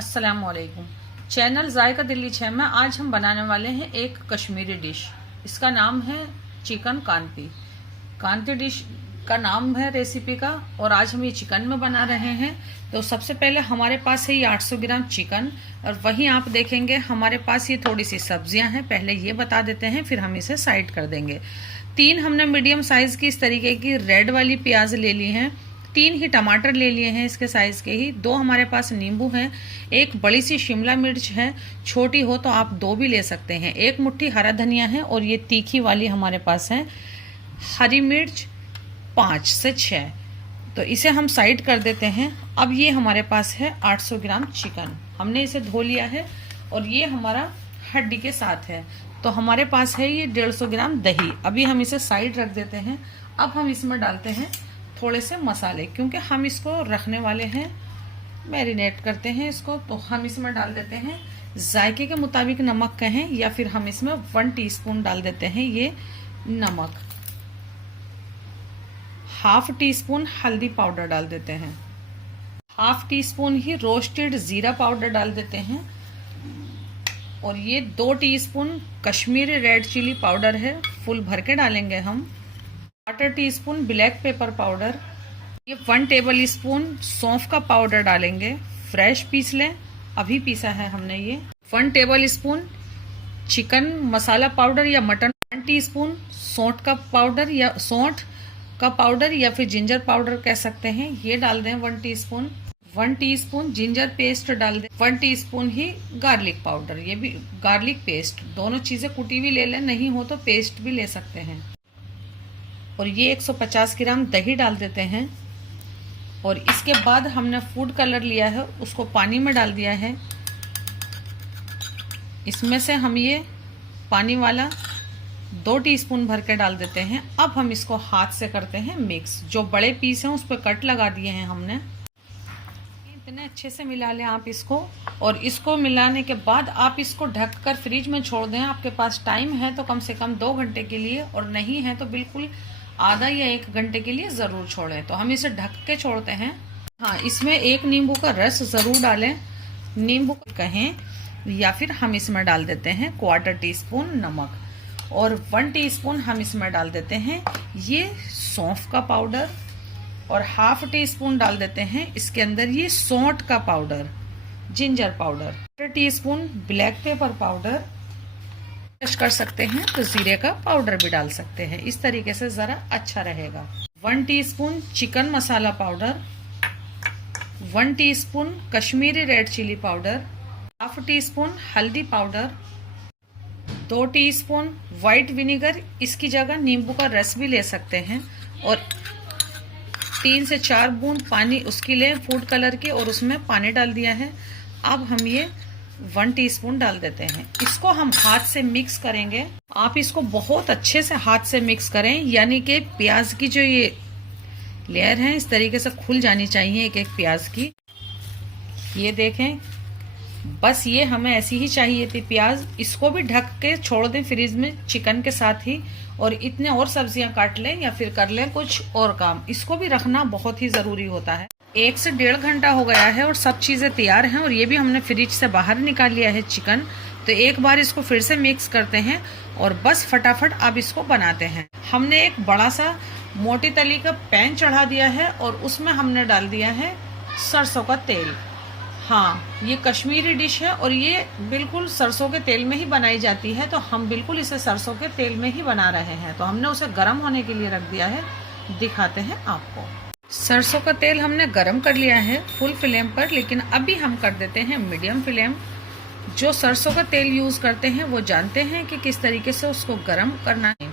अस्सलाम वालेकुम। चैनल जायका दिल्ली 6 में आज हम बनाने वाले हैं एक कश्मीरी डिश। इसका नाम है चिकन कांती। कांती डिश का नाम है रेसिपी का, और आज हम ये चिकन में बना रहे हैं। तो सबसे पहले हमारे पास है ये 800 ग्राम चिकन, और वहीं आप देखेंगे हमारे पास ये थोड़ी सी सब्जियां हैं। पहले ये बता देते हैं, फिर हम इसे साइड कर देंगे। 3 हमने मीडियम साइज की इस तरीके की रेड वाली प्याज ले ली है। 3 ही टमाटर ले लिए हैं इसके साइज के ही। 2 हमारे पास नींबू हैं। 1 बड़ी सी शिमला मिर्च है, छोटी हो तो आप 2 भी ले सकते हैं। 1 मुट्ठी हरा धनिया है, और ये तीखी वाली हमारे पास है हरी मिर्च 5 से 6। तो इसे हम साइड कर देते हैं। अब ये हमारे पास है 800 ग्राम चिकन। हमने इसे धो लिया है, और ये हमारा हड्डी के साथ है। तो हमारे पास है ये 150 ग्राम दही। अभी हम इसे साइड रख देते हैं। अब हम इसमें डालते हैं थोड़े से मसाले, क्योंकि हम इसको रखने वाले हैं, मैरिनेट करते हैं इसको। तो हम इसमें डाल देते हैं जायके के मुताबिक नमक कहें, या फिर हम इसमें 1 टीस्पून डाल देते हैं ये नमक। 1/2 टीस्पून हल्दी पाउडर डाल देते हैं। 1/2 टीस्पून ही रोस्टेड जीरा पाउडर डाल देते हैं। और ये 2 teaspoon Kashmiri red chilli powder है, फुल भर के डालेंगे हम। 1/4 टीस्पून ब्लैक पेपर पाउडर। ये 1 टेबल स्पून सौंफ का पाउडर डालेंगे, फ्रेश पीस लें, अभी पीसा है हमने ये। 1 table spoon chicken masala powder या मटन। 1 टीस्पून सौंठ का पाउडर या फिर जिंजर पाउडर कह सकते हैं, ये डाल दें 1 टीस्पून। 1 टीस्पून जिंजर पेस्ट डाल दें। 1 टीस्पून ही गार्लिक पाउडर, ये भी गार्लिक पेस्ट। दोनों चीजें कुटी हुई ले लें, नहीं हो तो पेस्ट भी ले सकते हैं। और ये 150 ग्राम दही डाल देते हैं। और इसके बाद हमने फूड कलर लिया है, उसको पानी में डाल दिया है। इसमें से हम ये पानी वाला 2 टीस्पून भर के डाल देते हैं। अब हम इसको हाथ से करते हैं मिक्स। जो बड़े पीस हैं उस पर कट लगा दिए हैं हमने। इतने अच्छे से मिला लें आप इसको। और इसको मिलाने के बाद आप इसको ढककर फ्रिज में छोड़ दें। आपके पास टाइम है तो कम से कम 2 घंटे के लिए, और नहीं है तो बिल्कुल आधा या 1 घंटे के लिए जरूर छोड़ें। तो हम इसे ढक के छोड़ते हैं। हाँ, इसमें 1 नींबू का रस जरूर डालें, नींबू कहें, या फिर हम इसमें डाल देते हैं 1/4 टीस्पून नमक। और 1 टीस्पून हम इसमें डाल देते हैं ये सौंफ का पाउडर। और 1/2 टीस्पून डाल देते हैं इसके अंदर ये सौंठ का powder, ginger powder. 1 teaspoon black pepper powder कर सकते हैं, तो जीरे का पाउडर भी डाल सकते हैं। इस तरीके से जरा अच्छा रहेगा। 1 teaspoon chicken masala powder. 1 teaspoon Kashmiri red chilli powder. 1/2 teaspoon हल्दी पाउडर। 2 टीस्पून व्हाइट विनेगर, इसकी जगह नींबू का रस भी ले सकते हैं। और 3 से 4 बूंद पानी उसकी लें फूड कलर की, और उसमें पानी डाल दिया है। अब हम ये 1 टीस्पून डाल देते हैं। इसको हम हाथ से मिक्स करेंगे। आप इसको बहुत अच्छे से हाथ से मिक्स करें, यानी कि प्याज की जो ये लेयर है इस तरीके से खुल जानी चाहिए एक एक प्याज की। ये देखें, बस ये हमें ऐसी ही चाहिए थी प्याज। इसको भी ढक के छोड़ दें फ्रीज में चिकन के साथ ही, और इतने और सब्जियां काट लें या फिर कर लें कुछ और काम। इसको भी रखना बहुत ही जरूरी होता है। 1 से 1.5 घंटा हो गया है और सब चीजें तैयार हैं, और ये भी हमने फ्रिज से बाहर निकाल लिया है चिकन। तो एक बार इसको फिर से मिक्स करते हैं, और बस फटाफट अब इसको बनाते हैं। हमने एक बड़ा सा मोटी तली का पैन चढ़ा दिया है, और उसमें हमने डाल दिया है सरसों का तेल। हाँ, ये कश्मीरी डिश है, और ये बिल्कुल सरसों के तेल में ही बनाई जाती है। तो हम बिल्कुल इसे सरसों के तेल में ही बना रहे हैं। तो हमने उसे गर्म होने के लिए रख दिया है। दिखाते हैं आपको। सरसों का तेल हमने गरम कर लिया है फुल फ्लेम पर, लेकिन अभी हम कर देते हैं मीडियम फ्लेम। जो सरसों का तेल यूज करते हैं वो जानते हैं कि किस तरीके से उसको गरम करना है।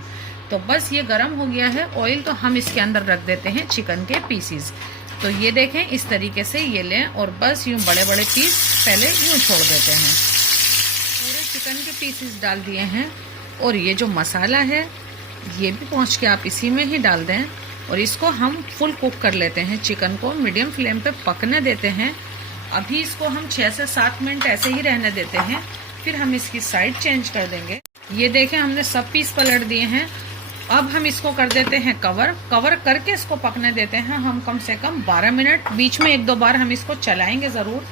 तो बस ये गरम हो गया है ऑयल, तो हम इसके अंदर रख देते हैं चिकन के पीसीज। तो ये देखें, इस तरीके से ये लें, और बस यूं बड़े बड़े पीस पहले यूं छोड़ देते हैं। पूरे चिकन के पीसेस डाल दिए हैं। और ये जो मसाला है ये भी पहुँच के आप इसी में ही डाल दें, और इसको हम फुल कुक कर लेते हैं। चिकन को मीडियम फ्लेम पे पकने देते हैं। अभी इसको हम 6 से 7 मिनट ऐसे ही रहने देते हैं, फिर हम इसकी साइड चेंज कर देंगे। ये देखें, हमने सब पीस पलट दिए हैं। अब हम इसको कर देते हैं कवर करके इसको पकने देते हैं हम कम से कम 12 मिनट। बीच में 1-2 बार हम इसको चलाएंगे जरूर।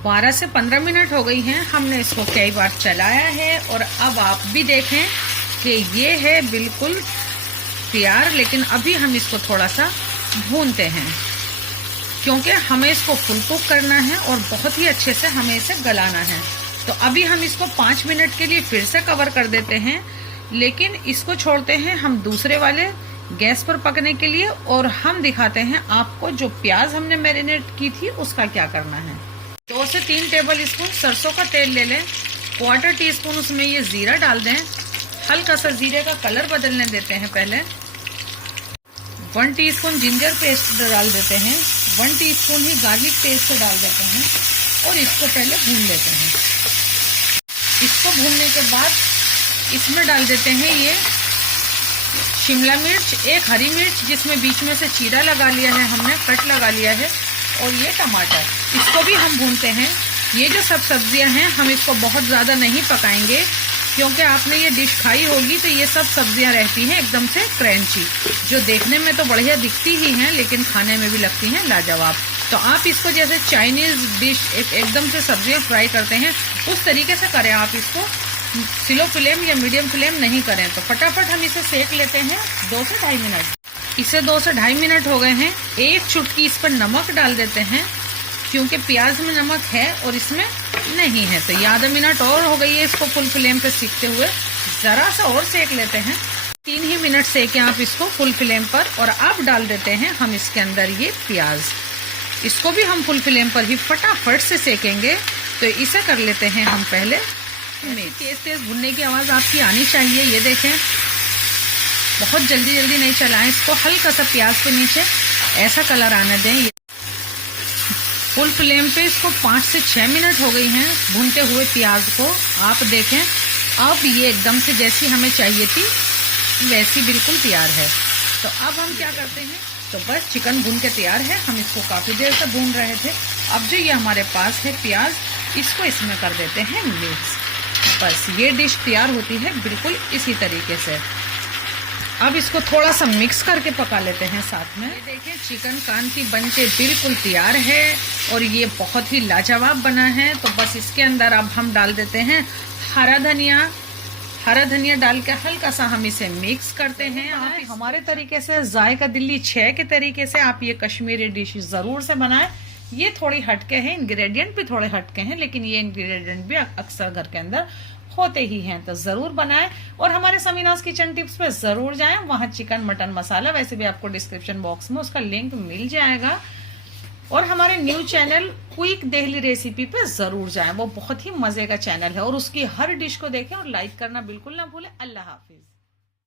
12 से 15 मिनट हो गई हैं, हमने इसको कई बार चलाया है और अब आप भी देखें कि ये है बिल्कुल तैयार। लेकिन अभी हम इसको थोड़ा सा भूनते हैं क्योंकि हमें इसको फुल कुक करना है और बहुत ही अच्छे से हमें इसे गलाना है। तो अभी हम इसको 5 मिनट के लिए फिर से कवर कर देते हैं, लेकिन इसको छोड़ते हैं हम दूसरे वाले गैस पर पकने के लिए और हम दिखाते हैं आपको जो प्याज हमने मैरिनेट की थी उसका क्या करना है। 2 से 3 टेबल स्पून सरसों का तेल ले लें, 1/4 टीस्पून उसमें ये जीरा डाल दें, हल्का सा जीरे का कलर बदलने देते हैं। पहले 1 टीस्पून जिंजर पेस्ट डाल देते हैं, 1 टीस्पून ही गार्लिक पेस्ट डाल देते हैं और इसको पहले भून लेते हैं। इसको भूनने के बाद इसमें डाल देते हैं ये शिमला मिर्च, 1 हरी मिर्च जिसमें बीच में से चीरा लगा लिया है हमने, कट लगा लिया है, और ये टमाटर। इसको भी हम भूनते हैं। ये जो सब सब्जियां हैं हम इसको बहुत ज़्यादा नहीं पकाएंगे क्योंकि आपने ये डिश खाई होगी तो ये सब सब्जियां रहती हैं एकदम से क्रंची, जो देखने में तो बढ़िया दिखती ही हैं लेकिन खाने में भी लगती हैं लाजवाब। तो आप इसको जैसे चाइनीज़ डिश एकदम से सब्जियां फ्राई करते हैं उस तरीके से करें आप इसको। स्लो फ्लेम या मीडियम फ्लेम नहीं करें। तो फटाफट हम इसे सेक लेते हैं 2 से 2.5 मिनट। इसे 2 से 2.5 मिनट हो गए हैं। 1 चुटकी इस पर नमक डाल देते हैं क्योंकि प्याज में नमक है और इसमें नहीं है। तो आधा मिनट और हो गई है इसको फुल फ्लेम पे सीखते हुए, जरा सा और सेक लेते हैं। 3 ही मिनट सेकें आप इसको फुल फ्लेम पर और अब डाल देते हैं हम इसके अंदर ये प्याज। इसको भी हम फुल फ्लेम पर ही फटाफट से सेकेंगे। तो इसे कर लेते हैं हम पहले। तेज तेज भुनने की आवाज़ आपकी आनी चाहिए। ये देखें, बहुत जल्दी जल्दी नहीं चलाएं इसको, हल्का सा प्याज के नीचे ऐसा कलर आने दें। फुल फ्लेम पे इसको 5 से 6 मिनट हो गई हैं भूनते हुए प्याज को। आप देखें अब ये एकदम से जैसी हमें चाहिए थी वैसी बिल्कुल तैयार है। तो अब हम क्या करते हैं, तो बस चिकन भून के तैयार है। हम इसको काफ़ी देर से भून रहे थे। अब जो ये हमारे पास है प्याज, इसको इसमें कर देते हैं मिक्स। बस ये डिश तैयार होती है बिल्कुल इसी तरीके से। अब इसको थोड़ा सा मिक्स करके पका लेते हैं साथ में। ये देखिए चिकन कांती बन के बिल्कुल तैयार है और ये बहुत ही लाजवाब बना है। तो बस इसके अंदर अब हम डाल देते हैं हरा धनिया डाल के हल्का सा हम इसे मिक्स करते हैं। आप हमारे तरीके से जायका दिल्ली 6 के तरीके से आप ये कश्मीरी डिश ज़रूर से बनाएं। ये थोड़ी हटके हैं, इंग्रेडिएंट भी थोड़े हटके हैं, लेकिन ये इंग्रेडिएंट भी अक्सर घर के अंदर होते ही हैं। तो ज़रूर बनाएं और हमारे समीनास किचन टिप्स पे ज़रूर जाएं। वहाँ चिकन मटन मसाला वैसे भी आपको डिस्क्रिप्शन बॉक्स में उसका लिंक मिल जाएगा। और हमारे new channel quick Delhi recipe पे ज़रूर जाएं, वो बहुत ही मज़े का चैनल है। और उसकी हर डिश को देखें और लाइक करना बिल्कुल ना भूलें। अल्लाह हाफिज़।